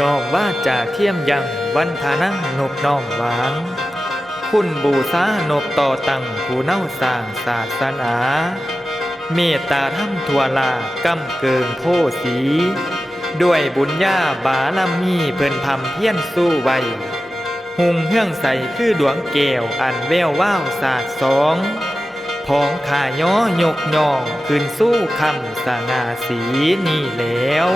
นอกว่าจะเทียมยังวันทานั่งนบน้อมหวาง คุณบูชานบต่อตังผู้เน่าสร้างศาสนา เมตตาธรรมทั่วลากำเกิงโพสี ด้วยบุญญาบารมีเพิ่นพำเพียรสู้ไวหุงเฮื่องใสคือดวงแก้วอันแววว่าวสาดสองพองขาย้อยกย่องขึ้นสู้คำสง่าสีนี่แล้ว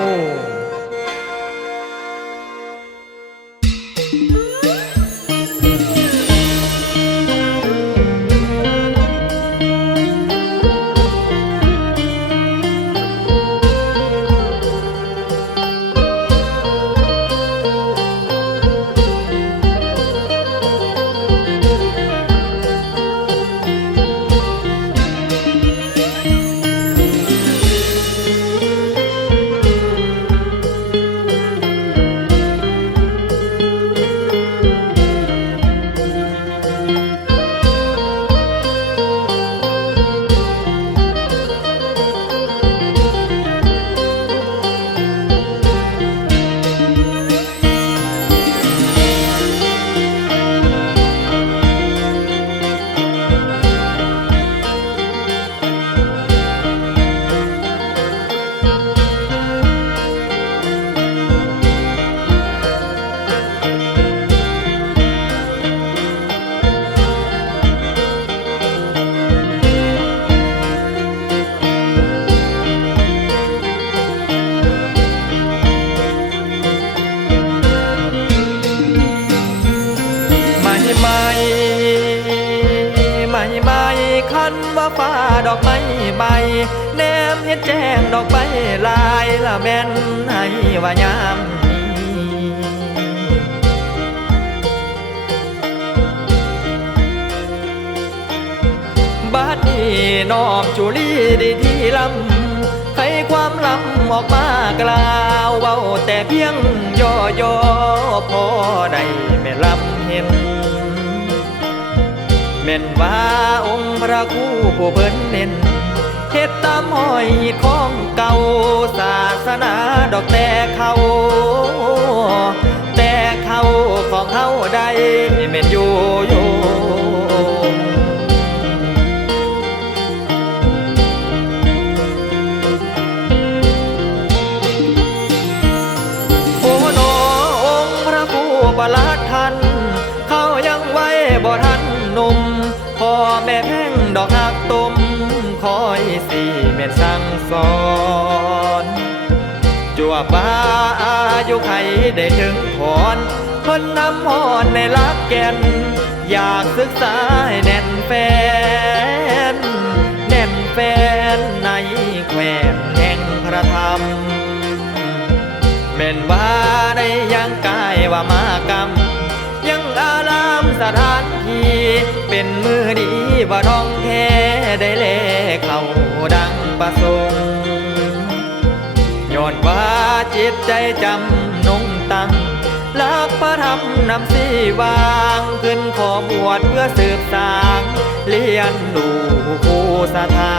ดอกไม้ใบแนมเฮ็ดแจ้งดอกใบลายละแม่นให้ว่ายามนี้บัดนี้น้อมจุลีดีที่ลำให้ความลำออกมากล่าวเว้าแต่เพียงย่อย่อๆพอได้แม่ลำเห็น ม่นว่าองค์พระคู่ผู้เพิ่นเน้นเฮ็ดตามห้อยของเก่าศาสนาดอกแต่เขาแต่เขาของเขาได้แม่นอยู่โย่ สั่งสอนจวบบ้าอายุไขได้ถึงพรเพิ่นนำพรในลักแก่น อยากศึกษาให้แน่นแฟน แน่นแฟนในแควนแห่งพระธรรมแม่นว่าได้ยังกายว่ามากรรมยังอารามสถานที่เป็นมือดีว่าทองแท้ได้เลเข้าดัง ประสงค์ย้อนว่าจิตใจจำนงตั้งลักพระธรรมนำสีวางขึ้นขอบวชเพื่อสืบสางเลียนหนูผู้สถา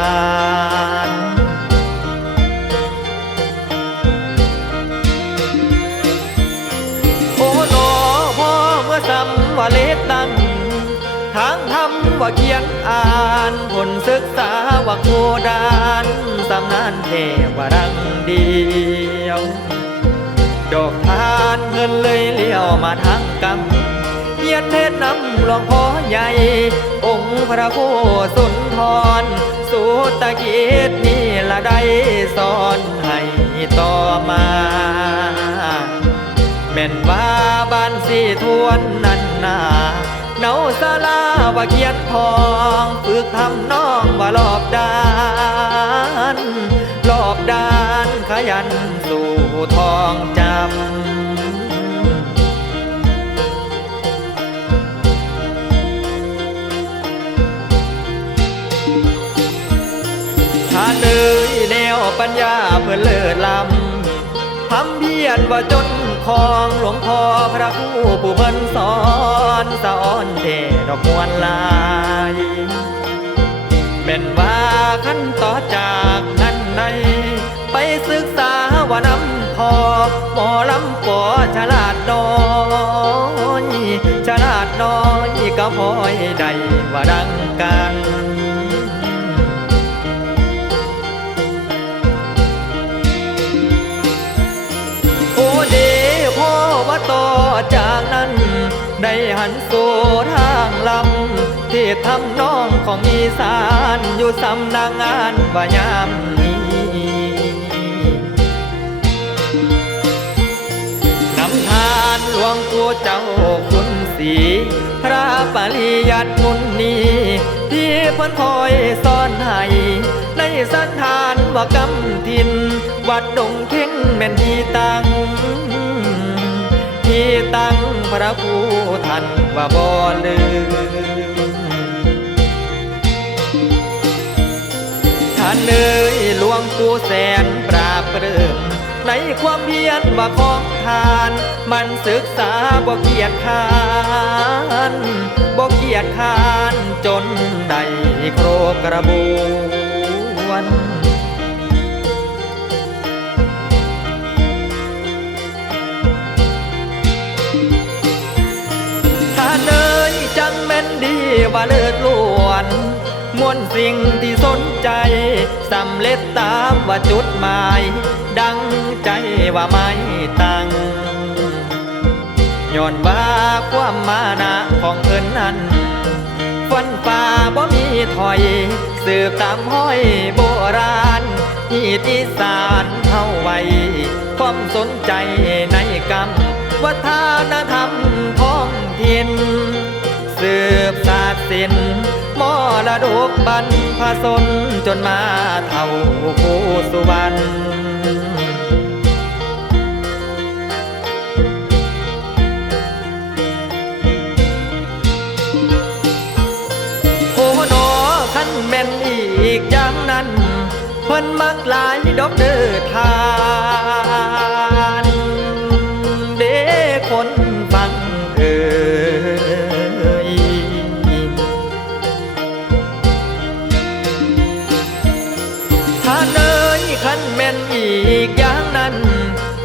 ว่าเขียนอ่านผลศึกษาว่าโคดานสำนานเทวรังเดียว ดอกทานเงินเลยเลี้ยวมาทางกำเยียนเทศนำหลวงพ่อใหญ่ องค์พระโคสุนทร สุตะกิจนี่ละได้สอนให้ต่อมาแม่นว่าบ้านสีทวนนันนา เนาสาลาว่าเขียนทอง ฝึกทำน้องว่ารอบด้านรอบด้านขยันสู่ทองจำท่านเอ่ยแนวปัญญาเพื่อเลิศลำ ทำเบียนว่าจนของหลวงพ่อพระผู้ผู้เพิ่นสอนสอนเดดอกมวนลายเป็นว่าขั้นต่อจากนั้นใน ไปศึกษาว่าน้ำพอหมอลำปอฉลาดน้อยฉลาดน้อยก็พอยใดว่าดังกัน จากนั้นได้หันสู่ทางลำ ที่ทำน้องของอีสานอยู่สำนักงานว่ายามนี้นำทานหลวงปู่เจ้าคุณสีพระปริยัติมุนนีที่เพิ่นคอยสอนให้ในสันทานว่ากำทิน วัดดงเข่งแม่นที่ตั้ง ตั้งพระครูท่านว่าบ่ลืมท่านเอ่ยหลวงปู่แสนปราบเปรื่มในความเพียรว่าของทาน มันศึกษาบ่เกียจคานบ่เกียจคานจนได้โครบกระบวน ดีว่าเลิศล้วนมวลสิ่งที่สนใจสำเร็จตามว่าจุดหมาย ดังใจว่าไม่ตั้งย้อนว่าความมานะของเพิ่นนั้นฟันฝ่าบ่มีถอย สืบตามห้อยโบราณฮีตอีสานเท่าไว้ ความสนใจในกรรมวัฒนธรรมท้องถิ่น สืบศาสตร์ศิลป์มรดกบรรพสนจนมาเท่าผู้สุวรรณโอ้หนอขันแม่นอีกอย่างนั้น เพิ่นมักหลายดอกเด้อทา นยขันแม่นอีกอย่างนั้น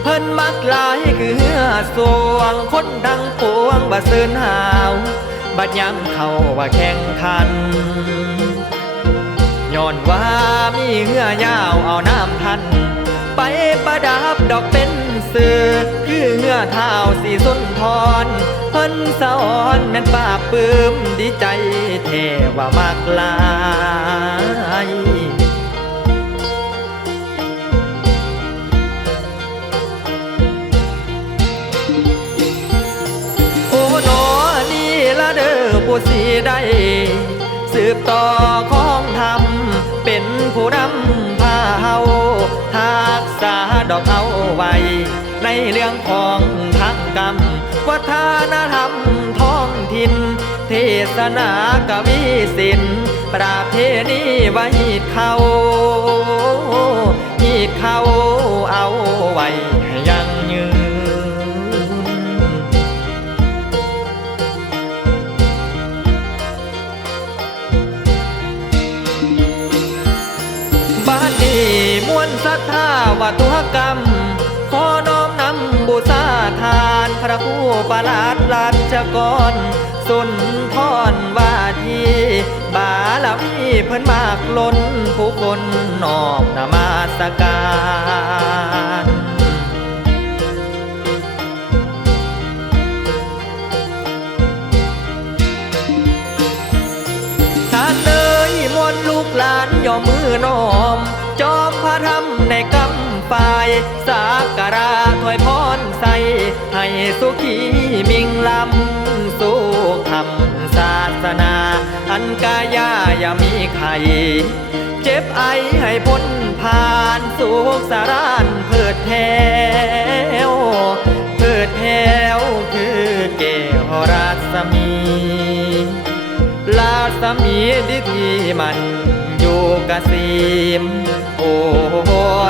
เพิ่นมักหลายคือเหือสวงคนดังปวงบ่เสินหาว บัดยังเข้าว่าแข่งขันย้อนว่ามีเหือยาวเอาน้ำทัน ไปประดับดอกเป็นเสือคือเหือเท้าสีสุนทรเพิ่นสอนแม่นปราบปลื้มดีใจเทว่ามากลาย สีได้สืบต่อของธรรมเป็นผู้นำพาเฮาทักษาดอกเอาไว้ ในเรื่องของทางกรรม วัฒนธรรมท้องถิ่น เทศนากวีศิลป์ประเพณีไว้เขา ระผู้ประหลาดรานชกรสุนทรว่าทีบาลมีเพิ่นมากล้นผู้คนนอบนมาสการท่านเอ่ยมวลลูกหลานย่อมมือน้อม จอมพระธรรมในกำฝ่าย สากการาถวยพรใส่ ให้สุขีมิงลำสู่คำศาสนา อันกายาอย่ามีไข่เจ็บไอให้พ้นผ่านสุขสารานเพิดแถวเพิดแถวคือเกวราสมีลาสมีดิที่มันอยู่กระสีมโอ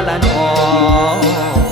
ละนอ